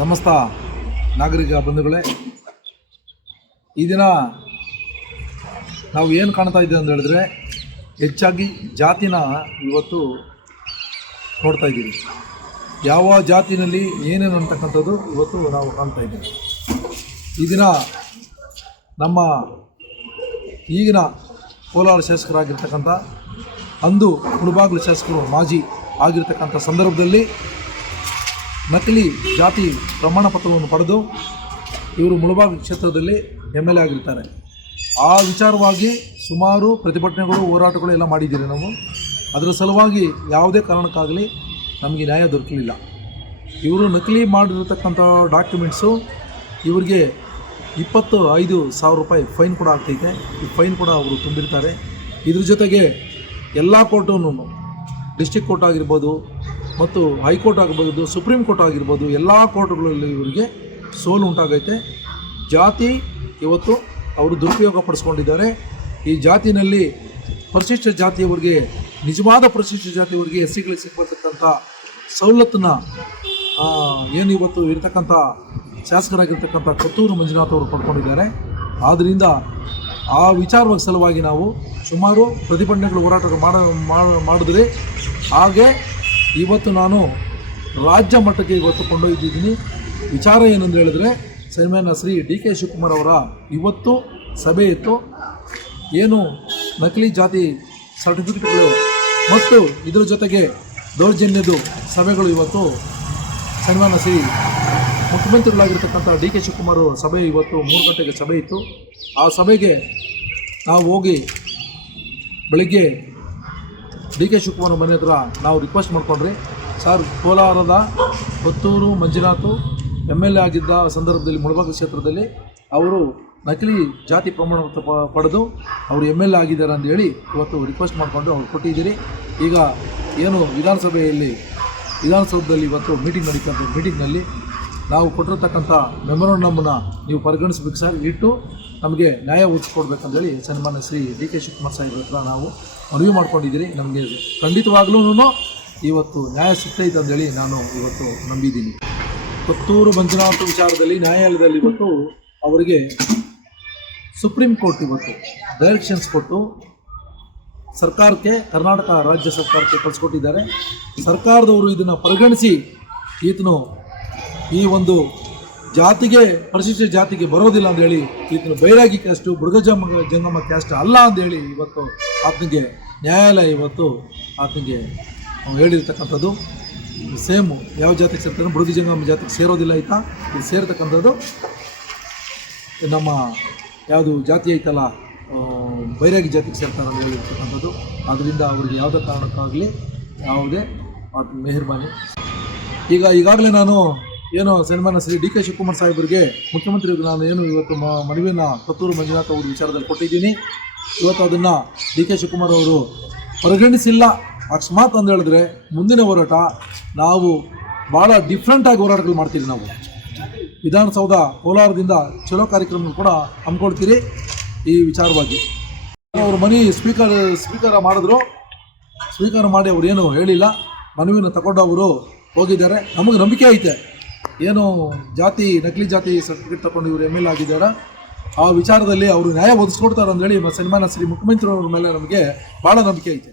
ಸಮಸ್ತ ನಾಗರಿಕ ಬಂಧುಗಳೇ, ಈ ದಿನ ನಾವು ಏನು ಕಾಣ್ತಾ ಇದ್ದೀವಿ ಅಂತ ಹೇಳಿದ್ರೆ ಹೆಚ್ಚಾಗಿ ಜಾತಿನ ಇವತ್ತು ನೋಡ್ತಾ ಇದ್ದೀವಿ. ಯಾವ ಜಾತಿನಲ್ಲಿ ಏನೇನು ಅಂತಕ್ಕಂಥದ್ದು ಇವತ್ತು ನಾವು ಕಾಣ್ತಾ ಇದ್ದೀವಿ. ಈ ದಿನ ನಮ್ಮ ಈಗಿನ ಕೋಲಾರ ಶಾಸಕರಾಗಿರ್ತಕ್ಕಂಥ ಅಂದು ಮುಳಬಾಗಿಲು ಶಾಸಕರು ಮಾಜಿ ಆಗಿರ್ತಕ್ಕಂಥ ಸಂದರ್ಭದಲ್ಲಿ ನಕಲಿ ಜಾತಿ ಪ್ರಮಾಣ ಪತ್ರವನ್ನು ಪಡೆದು ಇವರು ಮುಳಬಾಗಿಲು ಕ್ಷೇತ್ರದಲ್ಲಿ MLA ಆಗಿರ್ತಾರೆ. ಆ ವಿಚಾರವಾಗಿ ಸುಮಾರು ಪ್ರತಿಭಟನೆಗಳು, ಹೋರಾಟಗಳು ಎಲ್ಲ ಮಾಡಿದ್ದೀರಿ ನಾವು. ಅದರ ಸಲುವಾಗಿ ಯಾವುದೇ ಕಾರಣಕ್ಕಾಗಲಿ ನಮಗೆ ನ್ಯಾಯ ದೊರಕಲಿಲ್ಲ. ಇವರು ನಕಲಿ ಮಾಡಿರತಕ್ಕಂಥ ಡಾಕ್ಯುಮೆಂಟ್ಸು ಇವರಿಗೆ 25,000 ರೂಪಾಯಿ ಫೈನ್ ಕೂಡ ಆಗ್ತೈತೆ. ಈ ಫೈನ್ ಕೂಡ ಅವರು ತುಂಬಿರ್ತಾರೆ. ಇದ್ರ ಜೊತೆಗೆ ಎಲ್ಲ ಕೋರ್ಟನ್ನು, ಡಿಸ್ಟ್ರಿಕ್ಟ್ ಕೋರ್ಟ್ ಆಗಿರ್ಬೋದು ಮತ್ತು ಹೈಕೋರ್ಟ್ ಆಗಿರ್ಬೋದು, ಸುಪ್ರೀಂ ಕೋರ್ಟ್ ಆಗಿರ್ಬೋದು, ಎಲ್ಲ ಕೋರ್ಟ್ಗಳಲ್ಲಿ ಇವರಿಗೆ ಸೋಲು ಉಂಟಾಗೈತೆ. ಜಾತಿ ಇವತ್ತು ಅವರು ದುರುಪಯೋಗ ಪಡಿಸ್ಕೊಂಡಿದ್ದಾರೆ. ಈ ಜಾತಿನಲ್ಲಿ ಪರಿಶಿಷ್ಟ ಜಾತಿಯವರಿಗೆ, ನಿಜವಾದ ಪರಿಶಿಷ್ಟ ಜಾತಿಯವರಿಗೆ, SCಗಳಿಗೆ ಸಿಗ್ಬರ್ತಕ್ಕಂಥ ಸವಲತ್ತನ್ನು ಏನು ಇವತ್ತು ಇರತಕ್ಕಂಥ ಶಾಸಕರಾಗಿರ್ತಕ್ಕಂಥ ಕೊತ್ತೂರು ಮಂಜುನಾಥ್ ಅವರು ಪಡ್ಕೊಂಡಿದ್ದಾರೆ. ಆದ್ದರಿಂದ ಆ ವಿಚಾರವಾಗಿ ಸಲುವಾಗಿ ನಾವು ಸುಮಾರು ಪ್ರತಿಭಟನೆಗಳು, ಹೋರಾಟಗಳು ಮಾಡಿದ್ರೆ ಹಾಗೆ ಇವತ್ತು ನಾನು ರಾಜ್ಯ ಮಟ್ಟಕ್ಕೆ ಇವತ್ತು ಕೊಂಡೊಯ್ದಿದ್ದೀನಿ. ವಿಚಾರ ಏನಂತ ಹೇಳಿದ್ರೆ ಸನ್ಮಾನ್ಯ ಶ್ರೀ DK ಶಿವಕುಮಾರ್ ಅವರ ಇವತ್ತು ಸಭೆ ಇತ್ತು. ಏನು ನಕಲಿ ಜಾತಿ ಸರ್ಟಿಫಿಕೇಟ್ಗಳು ಮತ್ತು ಇದರ ಜೊತೆಗೆ ದೌರ್ಜನ್ಯದ ಸಭೆಗಳು ಇವತ್ತು ಸನ್ಮಾನ್ಯ ಶ್ರೀ ಮುಖ್ಯಮಂತ್ರಿಗಳಾಗಿರ್ತಕ್ಕಂಥ DK ಶಿವಕುಮಾರ್ ಸಭೆ ಇವತ್ತು 3 ಗಂಟೆಗೆ ಸಭೆ ಇತ್ತು. ಆ ಸಭೆಗೆ ನಾವು ಹೋಗಿ ಬೆಳಗ್ಗೆ DK ಶಿವಕುಮಾರ್ ಮನೆ ಹತ್ರ ನಾವು ರಿಕ್ವೆಸ್ಟ್ ಮಾಡ್ಕೊಂಡ್ರಿ. ಸರ್, ಕೋಲಾರದ ಕೊತ್ತೂರು ಮಂಜುನಾಥ್ MLA ಆಗಿದ್ದ ಸಂದರ್ಭದಲ್ಲಿ ಮುಳಬಾಗಿಲು ಕ್ಷೇತ್ರದಲ್ಲಿ ಅವರು ನಕಲಿ ಜಾತಿ ಪ್ರಮಾಣ ಪತ್ರ ಪಡೆದು ಅವರು MLA ಆಗಿದ್ದಾರೆ ಅಂತ ಹೇಳಿ ಇವತ್ತು ರಿಕ್ವೆಸ್ಟ್ ಮಾಡಿಕೊಂಡು ಅವ್ರು ಕೊಟ್ಟಿದ್ದೀರಿ. ಈಗ ಏನು ವಿಧಾನಸೌಧದಲ್ಲಿ ಇವತ್ತು ಮೀಟಿಂಗ್ ನಡೀತಂಥ ಮೀಟಿಂಗ್ನಲ್ಲಿ ನಾವು ಕೊಟ್ಟಿರ್ತಕ್ಕಂಥ ಮೆಮೊರಂಡಮ್ನ ನೀವು ಪರಿಗಣಿಸ್ಬೇಕು ಸರ್, ಇಟ್ಟು ನಮಗೆ ನ್ಯಾಯ ಒದಗಿಸ್ಕೊಡ್ಬೇಕಂತೇಳಿ ಸನ್ಮಾನ್ಯ ಶ್ರೀ DK ಶಿವಕುಮಾರ್ ಸಾಹೇಬ್ರ ಹತ್ರ ನಾವು ಮನವಿ ಮಾಡ್ಕೊಂಡಿದ್ದೀರಿ. ನಮಗೆ ಖಂಡಿತವಾಗ್ಲೂ ಇವತ್ತು ನ್ಯಾಯ ಸಿಗ್ತೈತೆ ಅಂತೇಳಿ ನಾನು ಇವತ್ತು ನಂಬಿದ್ದೀನಿ. ಕೊತ್ತೂರು ಮಂಜುನಾಥ್ ವಿಚಾರದಲ್ಲಿ ನ್ಯಾಯಾಲಯದಲ್ಲಿ ಇವತ್ತು ಅವರಿಗೆ ಸುಪ್ರೀಂ ಕೋರ್ಟ್ ಇವತ್ತು ಡೈರೆಕ್ಷನ್ಸ್ ಕೊಟ್ಟು ಸರ್ಕಾರಕ್ಕೆ, ಕರ್ನಾಟಕ ರಾಜ್ಯ ಸರ್ಕಾರಕ್ಕೆ ಕಳಿಸ್ಕೊಟ್ಟಿದ್ದಾರೆ. ಸರ್ಕಾರದವರು ಇದನ್ನು ಪರಿಗಣಿಸಿ ಈತನು ಈ ಒಂದು ಜಾತಿಗೆ, ಪರಿಶಿಷ್ಟ ಜಾತಿಗೆ ಬರೋದಿಲ್ಲ ಅಂದೇಳಿ ಈತನು ಬೈರಾಗಿ ಕ್ಯಾಸ್ಟು, ಜಂಗಮ ಕ್ಯಾಸ್ಟ್ ಅಲ್ಲ ಅಂದೇಳಿ ಇವತ್ತು ಆತನಿಗೆ ನ್ಯಾಯಾಲಯ ಇವತ್ತು ಆತನಿಗೆ ಹೇಳಿರ್ತಕ್ಕಂಥದ್ದು. ಸೇಮು ಯಾವ ಜಾತಿಗೆ ಸೇರ್ತಾನೆ, ಬುಡದಿ ಜಂಗಮ ಜಾತಿಗೆ ಸೇರೋದಿಲ್ಲ ಈತ. ಇದು ಸೇರ್ತಕ್ಕಂಥದ್ದು ನಮ್ಮ ಯಾವುದು ಜಾತಿ ಐತಲ್ಲ, ಬೈರಾಗಿ ಜಾತಿಗೆ ಸೇರ್ತಾರೆ ಅಂತ ಹೇಳಿರ್ತಕ್ಕಂಥದ್ದು. ಆದ್ದರಿಂದ ಅವರಿಗೆ ಯಾವುದೇ ಕಾರಣಕ್ಕಾಗಲಿ ಯಾವುದೇ ಮೆಹರ್ಬಾನಿ. ಈಗಾಗಲೇ ನಾನು ಏನು ಸನ್ಮಾನ್ಯ ಶ್ರೀ DK ಶಿವಕುಮಾರ್ ಸಾಹೇಬರಿಗೆ, ಮುಖ್ಯಮಂತ್ರಿಗಳು ನಾನು ಏನು ಇವತ್ತು ಮನವಿನ ಕೊತ್ತೂರು ಮಂಜುನಾಥ್ ಅವ್ರ ವಿಚಾರದಲ್ಲಿ ಕೊಟ್ಟಿದ್ದೀನಿ. ಇವತ್ತು ಅದನ್ನು DK ಶಿವಕುಮಾರ್ ಅವರು ಪರಿಗಣಿಸಿಲ್ಲ. ಅಕಸ್ಮಾತ್ ಅಂತ ಹೇಳಿದ್ರೆ ಮುಂದಿನ ಹೋರಾಟ ನಾವು ಭಾಳ ಡಿಫ್ರೆಂಟಾಗಿ ಹೋರಾಟಗಳು ಮಾಡ್ತೀವಿ. ನಾವು ವಿಧಾನಸೌಧ ಕೋಲಾರದಿಂದ ಚಲೋ ಕಾರ್ಯಕ್ರಮ ಕೂಡ ಹಮ್ಮಿಕೊಳ್ತೀರಿ. ಈ ವಿಚಾರವಾಗಿ ಅವರು ಸ್ಪೀಕರ್ ಮಾಡಿದ್ರು. ಸ್ವೀಕಾರ ಮಾಡಿ ಅವರು ಏನು ಹೇಳಿಲ್ಲ, ಮನವಿನ ತಗೊಂಡು ಅವರು ಹೋಗಿದ್ದಾರೆ. ನಮಗೆ ನಂಬಿಕೆ ಐತೆ, ಏನು ಜಾತಿ ನಕಲಿ ಜಾತಿ ಸರ್ಟಿಫಿಕೇಟ್ ತಗೊಂಡು ಇವರು MLA ಆಗಿದ್ದಾರೆ. ಆ ವಿಚಾರದಲ್ಲಿ ಅವರು ನ್ಯಾಯ ಒದಗಿಸ್ಕೊಡ್ತಾರೆ ಅಂತೇಳಿ ಸನ್ಮಾನ್ಯ ಶ್ರೀ ಮುಖ್ಯಮಂತ್ರಿಯವ್ರ ಮೇಲೆ ನಮಗೆ ಭಾಳ ನಂಬಿಕೆ ಐತೆ.